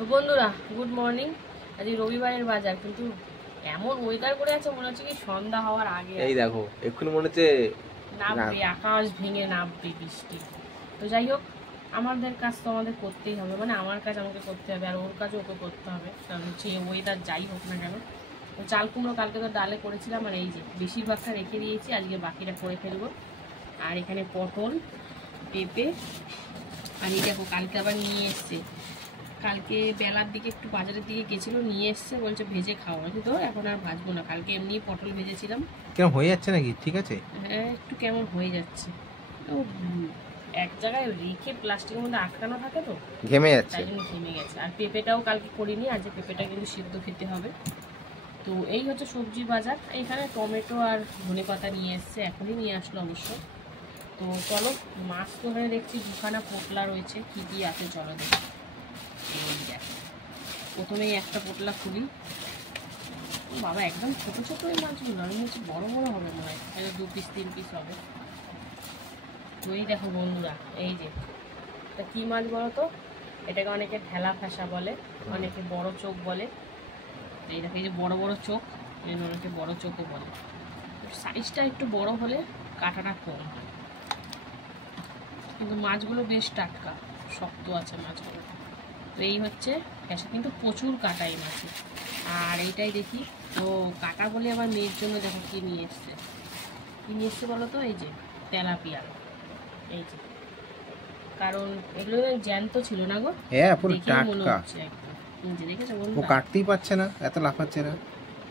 তো বন্ধুরা good morning. আজ রবিবারের বাজার, কিন্তু এমন ওয়েদার করে আছে মনে হচ্ছে কি সন্ধ্যা হওয়ার আগে। এই দেখো এক্ষুনি মনে হচ্ছে নামবে, আকাশ ভেঙে নামবে বৃষ্টি। তো যাই হোক, আমাদের কাজ তো আমাদের করতেই হবে, মানে আমার কাজ আমাকে করতে হবে আর ওর কাজও ওকে করতে হবে, কারণ হচ্ছে ওয়েদার যাই হোক না কেন। তো চাল কুমড়ো কালকে তো ডালে করেছিলাম, আর এই যে বেশিরভাগটা রেখে দিয়েছি, আজকে বাকিটা করে ফেলবো। আর এখানে পটল, পেঁপে, আর এই দেখো কালকে আবার নিয়ে এসছে, কালকে বেলার দিকে একটু বাজারের দিকে গেছিলো, নিয়ে এসছে, বলছে ভেজে খাওয়া আছে। তো এখন আর ভাজবো না, কালকে এমনি পটল ভেজেছিলাম। কেমন হয়ে যাচ্ছে নাকি? ঠিক আছে, হ্যাঁ একটু কেমন হয়ে যাচ্ছে, তো এক জায়গায় রেখে প্লাস্টিকের মধ্যে আটকানো থাকে তো ঘেমে যাচ্ছে, তাই জন্য ঘেমে গেছে। আর পেঁপেটাও কালকে করিনি, আজ পেঁপেটা কিন্তু সিদ্ধ খেতে হবে। তো এই হচ্ছে সবজি বাজার। এখানে টমেটো আর ধনে পাতা নিয়ে এসছে, এখনই নিয়ে আসলো অবশ্য। তো চলো, মাছ তো ওখানে দেখছি দুখানা পোটলা রয়েছে, কী কী আছে চলো দেখি। এই দেখো, প্রথমেই একটা পোটলা খুলি। বাবা একদম ছোটো ছোটো এই মাছগুলো, আমি হচ্ছে বড়ো বড়ো হবে মনে হয়, এটা 2 পিস 3 পিস হবে। তো এই দেখো বন্ধুরা, এই যে এটা কী মাছ বলো তো? এটাকে অনেকে ঢেলা ফাঁসা বলে, অনেকে বড় চোখ বলে। এই দেখো এই যে বড় বড় চোখ, এই জন্য অনেকে বড় চোখও বলে। সাইজটা একটু বড় হলে কাঁটাটা কম হয়, কিন্তু মাছগুলো বেশ টাটকা, শক্ত আছে মাছগুলো। তো এই হচ্ছে গ্যাসে, কিন্তু প্রচুর কাটা এই মাছে। আর এইটাই দেখি, ও কাটা বলে আমার মেয়ের জন্য দেখো কী নিয়ে এসছে। কী নিয়ে এসছে বলো তো? এই যে তেলাপিয়া, এই যে, কারণ এগুলো জ্যান্ত ছিল না গো, হ্যাঁ পুরো দেখেই মনে টাটকা। হচ্ছে একদম। এই যে দেখেছো ও বন্ধুরা, কাটতেই পারছে না, এত লাফাচ্ছে না।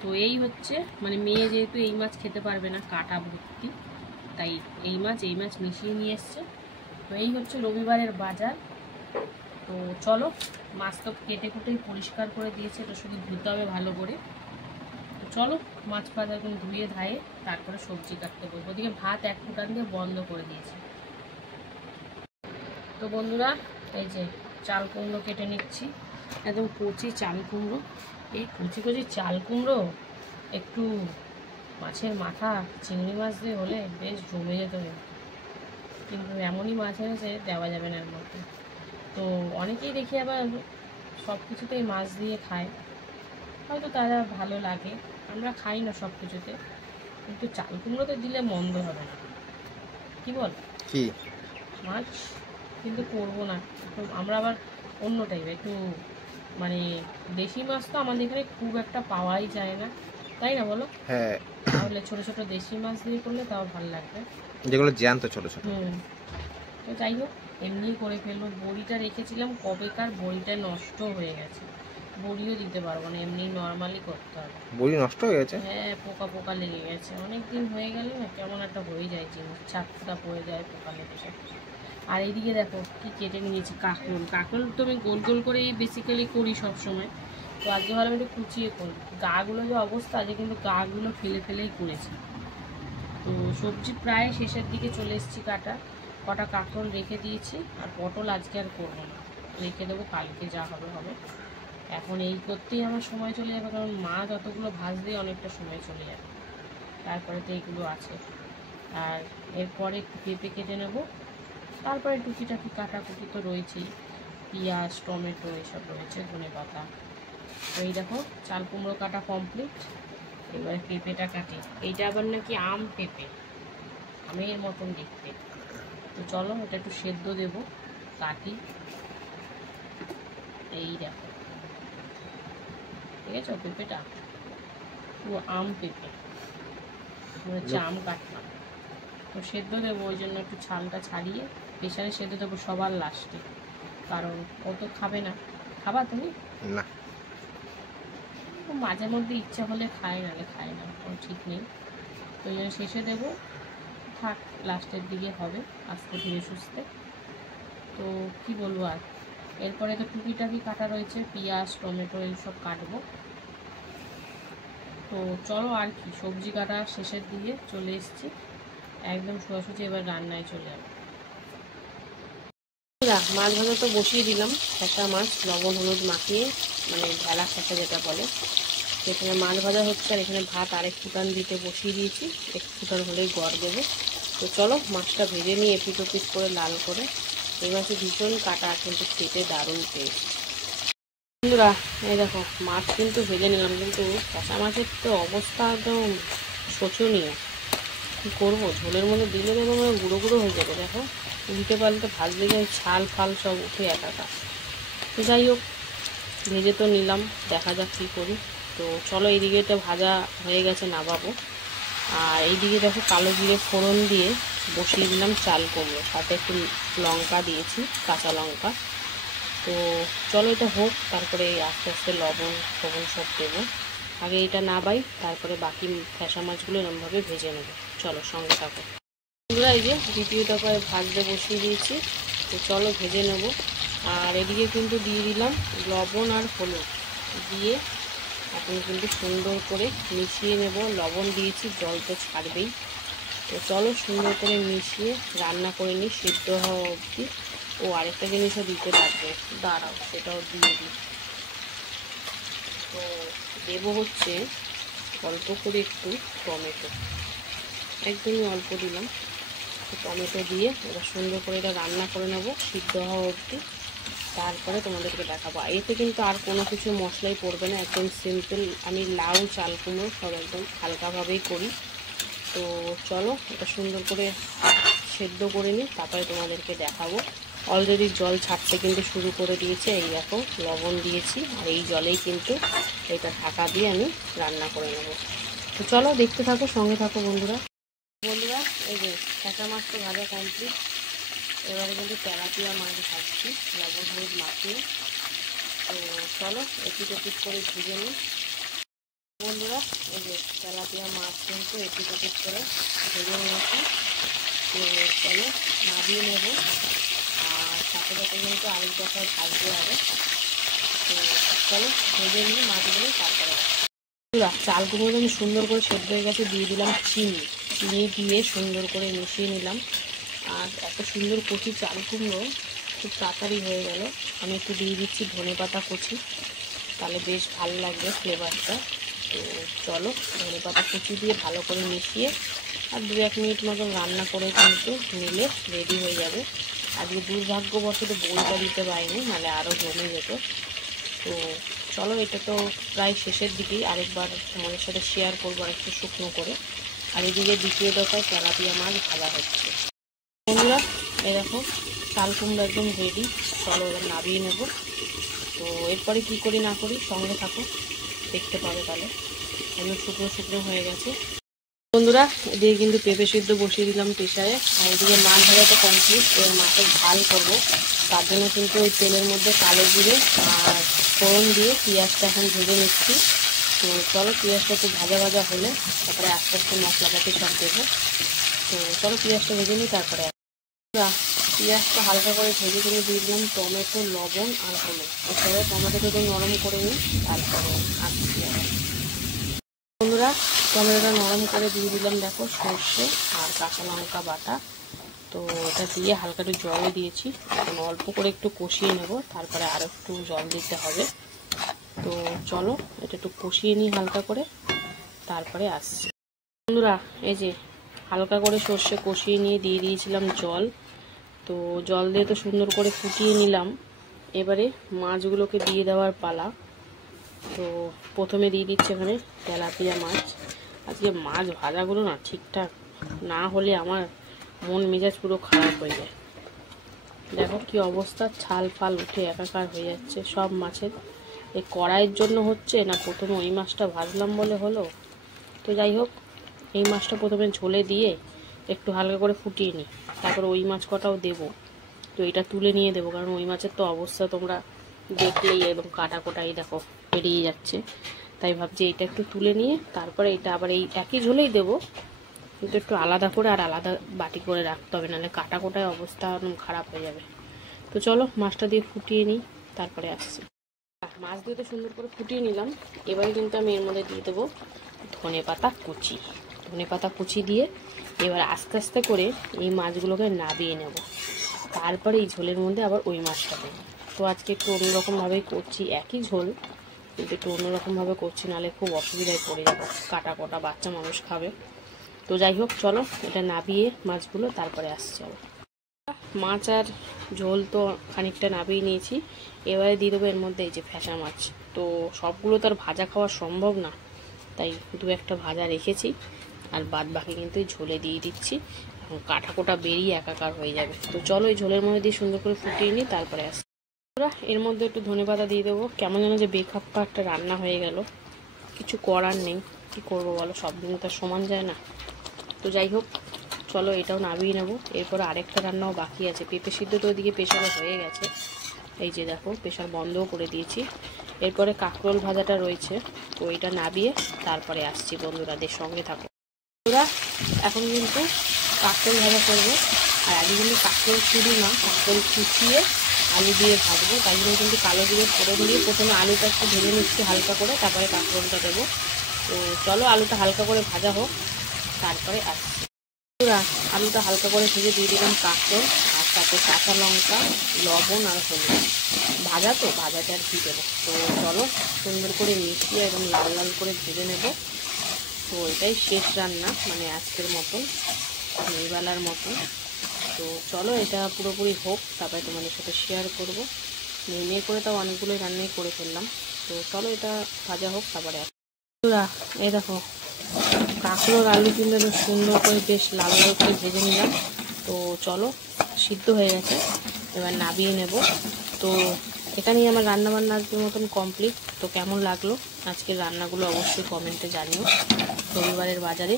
তো এই হচ্ছে, মানে মেয়ে যেহেতু এই মাছ খেতে পারবে না, কাটা ভর্তি, তাই এই মাছ মিশিয়ে নিয়ে এসছে। তো এই হচ্ছে রবিবারের বাজার। তো চলো, মাছ তো কেটে কুটেই পরিষ্কার করে দিয়েছে, তো শুধু ধুতে হবে ভালো করে। তো চলো, মাছ ভাজা এখন ধুয়ে ধায়ে তারপরে সবজি কাটতে বলবো। ওদিকে ভাত এক ফুটান দিয়ে বন্ধ করে দিয়েছে। তো বন্ধুরা, এই যে চাল কুমড়ো কেটে নিচ্ছি, একদম কচি চাল কুমড়ো। এই কচি কচি চাল কুমড়ো একটু মাছের মাথা, চিংড়ি মাছ দিয়ে হলে বেশ জমে যেত, কিন্তু এমনই মাছ এনেছে দেওয়া যাবে না এর মধ্যে। তো অনেকেই দেখি আবার সব কিছুতেই মাছ দিয়ে খায়, হয়তো তারা ভালো লাগে, আমরা খাই না সব কিছুতে, কিন্তু চাল কুমড়োতে দিলে মন্দ হবে না, কি বল? কি মাছ কিন্তু করবো না, তো আমরা আবার অন্য টাইপের একটু, মানে দেশি মাছ তো আমাদের এখানে খুব একটা পাওয়াই যায় না, তাই না বলো? হ্যাঁ, তাহলে ছোটো ছোটো দেশি মাছ দিয়ে করলে তাও ভালো লাগবে, যেগুলো জ্যান্ত ছোট ছোট। তো যাই হোক, এমনিই করে ফেলবো। বড়িটা রেখেছিলাম কবেকার, বড়িটা নষ্ট হয়ে গেছে, বড়িও দিতে পারবো না, এমনি নর্মালি করতে হবে। বড়ি নষ্ট হয়ে গেছে? হ্যাঁ, পোকা পোকা লেগে গেছে, অনেক দিন হয়ে গেলে না কেমন একটা হয়ে যায় জিনিস, ছাপটা পড়ে যায়, পোকা লেগে যায়। আর এইদিকে দেখো কি কেটে নিয়েছি, কাঁকরোল। কাঁকরোল তো আমি গোল গোল করেই বেসিক্যালি করি সব সময়, তো আজকে ভালো আমি একটু কুচিয়ে করি। গাগুলো যে অবস্থা, আজকে কিন্তু গাগুলো ফেলে ফেলেই করেছি। তো সবজি প্রায় শেষের দিকে চলে এসেছি কাটা, কটা কাঁকরোল রেখে দিয়েছি, আর পটল আজকে আর করবো না, রেখে দেবো, কালকে যা হবে হবে। এখন এই করতেই আমার সময় চলে যাবে, কারণ মাছ অতগুলো ভাজতেই অনেকটা সময় চলে যাবে, তারপরে তো এইগুলো আছে। আর এরপরে একটু পেঁপে কেটে নেব, তারপরে টুকিটাকি কাটাকুটি তো রয়েছেই, পেঁয়াজ টমেটো এসব রয়েছে, ধনে পাতা। তো এই দেখো চাল কুমড়ো কাটা কমপ্লিট, এবারে পেঁপেটা কাটি। এইটা আবার নাকি আম পেঁপে, আমের মতন দেখতে। তো চলো এটা একটু সেদ্ধ দেব, কাটি। এই দেখো, ঠিক আছে, পেঁপেটা পুরো আম পেঁপে, মনে হচ্ছে আম কাটলাম। তো সেদ্ধ দেবো, ওই জন্য একটু ছালটা ছাড়িয়ে প্রেশারে সেদ্ধ দেবো সবার লাস্টে, কারণ ও তো খাবে না। খাবা তুমি? না, মাঝে মধ্যে ইচ্ছা হলে খায়, নাহলে খায় না, কোনো ঠিক নেই। তো ওই জন্য শেষে দেবো, থাক লাস্টের দিকে হবে আস্তে ধীরে সুস্থে। তো কি বলবো আর, এরপরে তো টুকিটাকি কাটা রয়েছে, পেঁয়াজ টমেটো এইসব কাটবো। তো চলো, আর কি, সবজি কাটা শেষের দিকে চলে এসেছি, একদম সোজাসুজি এবার রান্নায় চলে যাবে। মাছ ভাজা তো বসিয়ে দিলাম, একটা মাছ লবণ হলুদ মাখিয়ে, মানে ভেলা খেতে যেটা বলে, এখানে মাছ ভাজা হচ্ছে, আর এখানে ভাত আরেক ফুটান দিতে বসিয়ে দিয়েছি, এক ফুটান হলেই গড় দেবো। তো চলো মাছটা ভেজে নিয়ে এপিট ওপিট করে লাল করে। এই মাছে ভীষণ কাটা, কিন্তু খেতে দারুণ টেস্ট। বন্ধুরা এই দেখো মাছ কিন্তু ভেজে নিলাম, কিন্তু কাঁচা মাছের তো অবস্থা একদম শোচনীয়। কী করবো, ঝোলের মধ্যে দিলে তো তোমার গুঁড়ো গুঁড়ো হয়ে যাবে। দেখো উল্টে পাল্টে ভাজতে যাই, ছাল ফাল সব উঠে একাকার। তো যাই হোক, ভেজে তো নিলাম, দেখা যাক কী করি। তো চলো, এইদিকে এটা ভাজা হয়ে গেছে, নামাবো। আর এইদিকে দেখো কালো জিরে ফোড়ন দিয়ে বসিয়ে দিলাম চাল কুমড়ো, সাথে একটু লঙ্কা দিয়েছি, কাঁচা লঙ্কা। তো চলো এটা হোক, তারপরে আস্তে আস্তে লবণ ফবণ সব দেবো। আগে এটা নাবাই, তারপরে বাকি ফ্যাসা মাছগুলো এরমভাবে ভেজে নেবো। চলো সঙ্গে থাকো বন্ধুরা। এই যে দ্বিতীয় দফায় ভাজতে বসিয়ে দিয়েছি, তো চলো ভেজে নেব। আর এদিকে কিন্তু দিয়ে দিলাম লবণ আর হলুদ দিয়ে, এখন কিন্তু সুন্দর করে মিশিয়ে নেব। লবণ দিয়েছি, জল তো ছাড়বেই। তো চলো সুন্দর করে মিশিয়ে রান্না করে নিই, সিদ্ধ হওয়া অবধি। ও আরেকটা জিনিসও দিতে লাগবে, দাঁড়াও সেটাও দিয়ে দিই। তো দেবো হচ্ছে অল্প করে একটু টমেটো, একদমই অল্প দিলাম। তো টমেটো দিয়ে এবার সুন্দর করে এটা রান্না করে নেব সিদ্ধ হওয়া অবধি, তারপরে তোমাদেরকে দেখাবো। এতে কিন্তু আর কোনো কিছু মশলাই পড়বে না, একদম সিম্পল। আমি লাউ চাল কুমড়ো সব একদম হালকাভাবেই করি। তো চলো এটা সুন্দর করে সেদ্ধ করে নিই, তারপরে তোমাদেরকে দেখাবো। অলরেডি জল ছাড়তে কিন্তু শুরু করে দিয়েছে, এই দেখো লবণ দিয়েছি, আর এই জলেই কিন্তু এটা ঢাকা দিয়ে আমি রান্না করে নেব। তো চলো দেখতে থাকো, সঙ্গে থাকো বন্ধুরা। এই যে কাঁচা মাছ তো ভাজা কমপ্লিট, এবারে কিন্তু তেলাপিয়া মাছ ভাজছি লবণ হলুদ মাখিয়ে। তো চলো এপিট ওপিট করে ভেজে নিই বন্ধুরা। এই যে তেলাপিয়া মাছ কিন্তু এপিট ওপিট করে ভেজে নিয়েছি। তো চলো নামিয়ে নেব, আর সাথে সাথে কিন্তু আরেক দফায় ভাজতে হবে। তো চলো ভেজে নিই মাছগুলো, তারপরে চাল কুমড়ো আমি সুন্দর করে সেদ্ধ হয়ে গেছে, দিয়ে দিলাম চিনি। চিনি দিয়ে সুন্দর করে মিশিয়ে নিলাম। আর এত সুন্দর কচি চাল কুমড়ো খুব তাড়াতাড়ি হয়ে গেল। আমি একটু দিয়ে দিচ্ছি ধনেপাতা কুচি, তাহলে বেশ ভালো লাগবে ফ্লেভারটা। তো চলো ধনেপাতা কুচি দিয়ে ভালো করে মিশিয়ে আর 2-1 মিনিট মতন রান্না করে কিন্তু নিলে রেডি হয়ে যাবে। আজকে দুর্ভাগ্যবশত বইটা দিতে পারিনি, নাহলে আরও জমে যেত। তো চলো এটা তো প্রায় শেষের দিকেই, আরেকবার তোমাদের সাথে শেয়ার করবো একটু শুকনো করে। আর এদিকে দ্বিতীয় দফায় তেলাপিয়া মাছ ভাজা হচ্ছে বন্ধুরা। এরকম চাল কুমড়ো একদম রেডি, চলো এবার নামিয়ে নেব। তো এরপরে কী করি না করি সঙ্গে থাকো, দেখতে পাবে। তাহলে একদম শুকনো শুকনো হয়ে গেছে বন্ধুরা। এদিকে কিন্তু পেঁপে সিদ্ধ বসিয়ে দিলাম প্রেসারে, আর এদিকে মাছ ভাজাটা কমপ্লিট। এবার মাছের ঝাল করবো, তার জন্য কিন্তু ওই তেলের মধ্যে কালো জিরে আর ফোড়ন দিয়ে পেঁয়াজটা এখন ভেজে নিচ্ছি। তো চলো পেঁয়াজটা একটু ভাজা ভাজা হলে তারপরে আস্তে আস্তে মশলাপাতি সব দেবো। তো চলো পেঁয়াজটা ভেজে নিই, তারপরে পেঁয়াজটা হালকা করে ভেজে তুলে দিয়ে দিলাম টমেটো, লবণ আর হলুদ। এছাড়াও টমেটোটা তো নরম করে নিই, তারপরে আসছি বন্ধুরা। টমেটোটা নরম করে দিয়ে দিলাম, দেখো সর্ষে আর কাঁচা লঙ্কা বাটা। তো এটা দিয়ে হালকা একটু জলও দিয়েছি, এখন অল্প করে একটু কষিয়ে নেব, তারপরে আরও একটু জল দিতে হবে। তো চলো এটা একটু কষিয়ে নিই হালকা করে, তারপরে আসছি বন্ধুরা। এই যে হালকা করে সর্ষে কষিয়ে নিয়ে দিয়ে দিয়েছিলাম জল। তো জল দিয়ে তো সুন্দর করে ফুটিয়ে নিলাম। এবারে মাছগুলোকে দিয়ে দেওয়ার পালা। তো প্রথমে দিয়ে দিচ্ছে এখানে তেলাপিয়া মাছ। আজকে মাছ ভাজাগুলো না ঠিকঠাক না হলে আমার মন মেজাজ পুরো খারাপ হয়ে যায়। দেখো কি অবস্থা, ছাল ফাল উঠে একাকার হয়ে যাচ্ছে সব মাছের। এই কড়াইয়ের জন্য হচ্ছে না, প্রথমে ওই মাছটা ভাজলাম বলে হলো। তো যাই হোক, এই মাছটা প্রথমে ঝোলে দিয়ে একটু হালকা করে ফুটিয়ে নিই, তারপর ওই মাছ কটাও দেবো। তো এটা তুলে নিয়ে দেবো, কারণ ওই মাছের তো অবস্থা তোমরা দেখলেই একদম কাটা কোটাই দেখো বেরিয়ে যাচ্ছে। তাই ভাবছি এটা একটু তুলে নিয়ে তারপরে এটা আবার এই একই ঝোলেই দেবো, কিন্তু একটু আলাদা করে আর আলাদা বাটি করে রাখতে হবে, নাহলে কাটা কোটায় অবস্থা একদম খারাপ হয়ে যাবে। তো চলো মাছটা দিয়ে ফুটিয়ে নিই, তারপরে আসছি। মাছ দিয়ে তো সুন্দর করে ফুটিয়ে নিলাম। এবারে কিন্তু আমি এর মধ্যে দিয়ে দেবো ধনেপাতা কুচি। ধনেপাতা কুচি দিয়ে এবার আস্তে আস্তে করে এই মাছগুলোকে নাবিয়ে নেব, তারপরে এই ঝোলের মধ্যে আবার ওই মাছটা দেবো। তো আজকে একটু অন্যরকমভাবেই করছি, একই ঝোল কিন্তু একটু অন্যরকমভাবে করছি, নাহলে খুব অসুবিধায় পড়ে যাবো, কাটা কোটা বাচ্চা মানুষ খাবে। তো যাই হোক চলো এটা নাবিয়ে মাছগুলো তারপরে আসছে। মাছ আর ঝোল তো খানিকটা নাবিয়ে নিয়েছি। এবারে দিয়ে দেবো এর মধ্যে এই যে ফ্যাসা মাছ। তো সবগুলো তো আর ভাজা খাওয়া সম্ভব না, তাই দু একটা ভাজা রেখেছি, আর বাদ বাকি কিন্তু এই ঝোলে দিয়ে দিচ্ছি। এখন কাটা কোটা বেরিয়ে একাকার হয়ে যাবে। তো চলো এই ঝোলের মধ্যে দিয়ে সুন্দর করে ফুটিয়ে নিই, তারপরে আসি। এর মধ্যে একটু ধনেপাতা দিয়ে দেবো। কেমন যেন যে বেখাপ্পা একটা রান্না হয়ে গেল, কিছু করার নেই, কি করবো বলো, সব দিন তো সমান যায় না। তো যাই হোক, চলো এটাও নামিয়ে নেবো। এরপরে আরেকটা রান্নাও বাকি আছে। পেঁপে সিদ্ধ তো ওদিকে প্রেশারে হয়ে গেছে, এই যে দেখো প্রেশার বন্ধও করে দিয়েছি। এরপরে কাঁকরোল ভাজাটা রয়েছে, তো এটা নামিয়ে তারপরে আসছি। বন্ধুরাদের সঙ্গে থাকো। বন্ধুরা এখন কিন্তু কাঁকরোল ভাজা করবো, আর আগে কিন্তু কাঁকরোল শুধু না, কাঁকরোল কুচিয়ে আলু দিয়ে ভাজবো। তাই জন্য কিন্তু কালো জিরে ফোড়ন দিয়ে প্রথমে আলুটা একটু ভেজে নিচ্ছি হালকা করে, তারপরে কাঁকরোলটা দেবো। তো চলো আলুটা হালকা করে ভাজা হোক, তারপরে আসছি। আলুটা হালকা করে ভেজে দিয়ে দিলাম কাঁকরোল, আর সাথে কাঁচা লঙ্কা, লবণ আর হলুদ। ভাজা তো ভাজাতে আর কি দেবো। তো চলো সুন্দর করে মিশিয়ে এবং লাল লাল করে ভেজে নেব। তো এটাই শেষ রান্না, মানে আজকের মতন, এইবেলার মতন। তো চলো এটা পুরোপুরি হোক, তারপরে তোমাদের সাথে শেয়ার করবো। মেয়ে করে তাও অনেকগুলোই রান্নাই করে ফেললাম। তো চলো এটা ভাজা হোক, তারপরে এই দেখো কাঁকরোল আলু কিন্তু একটু সুন্দর করে বেশ লাল লাল করে ভেজে নিলাম। তো চলো সিদ্ধ হয়ে গেছে, এবার নামিয়ে নেব। তো এখানেই আমার রান্নাবান্না আজকের মতন কমপ্লিট। তো কেমন লাগলো আজকের রান্নাগুলো অবশ্যই কমেন্টে জানিও রবিবারের বাজারে।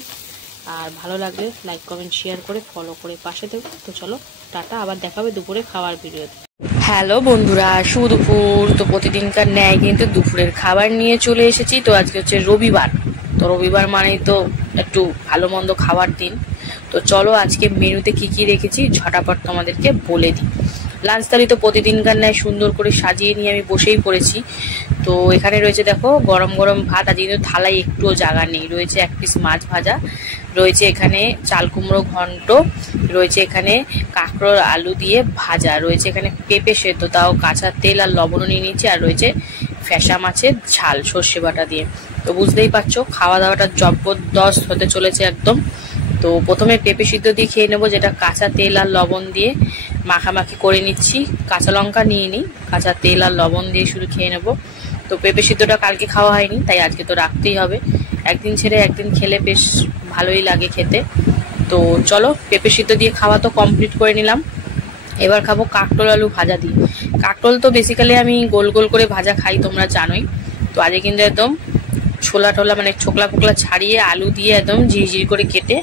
আর ভালো লাগলে লাইক কমেন্ট শেয়ার করে ফলো করে পাশে থেকো। তো চলো টাটা, আবার দেখাবে দুপুরে খাওয়ার ভিডিওতে। হ্যালো বন্ধুরা, শুভ দুপুর। তো প্রতিদিনকার ন্যায় কিন্তু দুপুরের খাবার নিয়ে চলে এসেছি। তো আজকে হচ্ছে রবিবার, তো রবিবার মানেই তো একটু ভালো মন্দ খাওয়ার দিন। তো চলো আজকে মেনুতে কি কি রেখেছি ঝটাপট তোমাদেরকে বলে দিই। লাঞ্চ থালি তো প্রতিদিনকার ন্যায় সুন্দর করে সাজিয়ে নিয়ে আমি বসেই পড়েছি। তো এখানে রয়েছে দেখো গরম গরম ভাত, আজ কিন্তু থালায় একটুও জায়গা নেই। রয়েছে এক পিস মাছ ভাজা, রয়েছে এখানে চাল কুমড়ো ঘন্ট, রয়েছে এখানে কাঁকরোল আলু দিয়ে ভাজা, রয়েছে এখানে পেঁপে সেদ্ধ, তাও কাঁচা তেল আর লবণও নিয়ে নিচ্ছি, আর রয়েছে ফ্যাসা মাছের ঝাল সর্ষে বাটা দিয়ে। তো বুঝতেই পারছো খাওয়া দাওয়াটা জবরদস্ত হতে চলেছে একদম। তো প্রথমে পেঁপে সিদ্ধ দিয়ে খেয়ে নেবো, যেটা কাঁচা তেল আর লবণ দিয়ে মাখামাখি করে নিচ্ছি। কাঁচা লঙ্কা নিয়ে নিই, কাঁচা তেল আর লবণ দিয়ে শুধু খেয়ে নেবো। তো পেঁপে সিদ্ধটা কালকে খাওয়া হয়নি, তাই আজকে তো রাখতেই হবে। একদিন ছেড়ে একদিন খেলে বেশ ভালোই লাগে খেতে। তো চলো পেঁপে সিদ্ধ দিয়ে খাওয়া তো কমপ্লিট করে নিলাম। এবার খাবো কাঁকরোল আলু ভাজা দিয়ে। কাঁকরোল তো বেসিক্যালি আমি গোল গোল করে ভাজা খাই, তোমরা জানোই। তো আজকে কিন্তু একদম ছোলা টোলা মানে ছোকলা ফোকলা ছাড়িয়ে আলু দিয়ে একদম ঝিরিঝিরি করে কেটে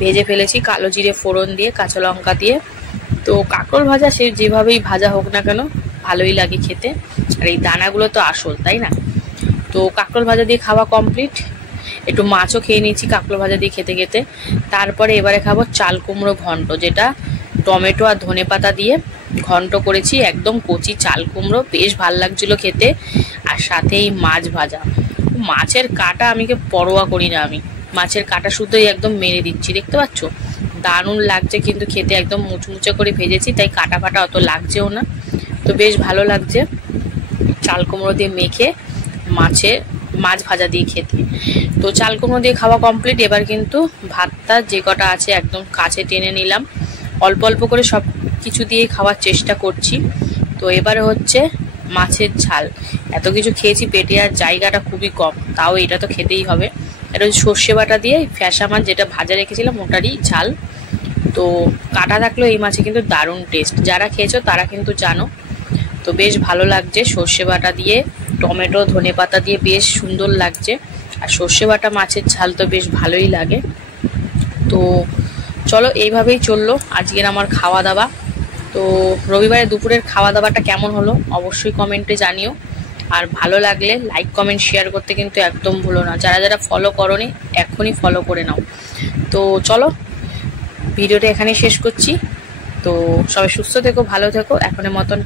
ভেজে ফেলেছি, কালো জিরে ফোড়ন দিয়ে কাঁচা লঙ্কা দিয়ে। তো কাঁকরোল ভাজা সে যেভাবেই ভাজা হোক না কেন ভালোই লাগে খেতে, আর এই দানাগুলো তো আসল, তাই না? তো কাঁকরোল ভাজা দিয়ে খাওয়া কমপ্লিট। একটু মাছও খেয়ে নিয়েছি কাঁকরোল ভাজা দিয়ে খেতে খেতে। তারপরে এবারে খাবো চাল কুমড়ো ঘন্ট, যেটা টমেটো আর ধনেপাতা দিয়ে ঘন্ট করেছি। একদম কচি চাল কুমড়ো, বেশ ভাল লাগছিল খেতে। আর সাথেই মাছ ভাজা। মাছের কাটা আমিকে পরোয়া করি না, আমি মাছের কাটা শুদ্ধই একদম মেরে দিচ্ছি, দেখতে পাচ্ছ? দারুণ লাগছে কিন্তু খেতে, একদম মুচমুচে করে ভেজেছি, তাই কাটা ফাটা অত লাগছেও না। তো বেশ ভালো লাগছে চাল কুমড়ো দিয়ে মেখে মাছ ভাজা দিয়ে খেতে। তো চাল কুমড়ো দিয়ে খাওয়া কমপ্লিট। এবার কিন্তু ভাতটা যে কটা আছে একদম কাছে টেনে নিলাম, অল্প অল্প করে সব কিছু দিয়ে খাওয়ার চেষ্টা করছি। তো এবারে হচ্ছে মাছের ঝাল। এত কিছু খেয়েছি, পেটে আর জায়গাটা খুবই কম, তাও এটা তো খেতেই হবে। এটা হচ্ছে সর্ষে বাটা দিয়ে ফ্যাসা মাছ যেটা ভাজা রেখেছিলাম ওটারই ঝাল। তো কাটা থাকলেও এই মাছে কিন্তু দারুণ টেস্ট, যারা খেয়েছো তারা কিন্তু জানো। তো বেশ ভালো লাগছে সর্ষে বাটা দিয়ে, টমেটো ধনেপাতা দিয়ে বেশ সুন্দর লাগছে। আর সর্ষে বাটা মাছের ঝাল তো বেশ ভালোই লাগে। তো চলো এইভাবেই চললো আজকের আমার খাওয়া দাওয়া। তো রবিবারে দুপুরের খাওয়া দাওয়াটা কেমন হলো অবশ্যই কমেন্টে জানিও। আর ভালো লাগলে লাইক কমেন্ট শেয়ার করতে কিন্তু একদম ভুলো না। যারা যারা ফলো করোনি এখনই ফলো করে নাও। তো চলো ভিডিওটা এখানেই শেষ করছি। তো সবাই সুস্থ থেকো, ভালো থেকো, এখনের মতন।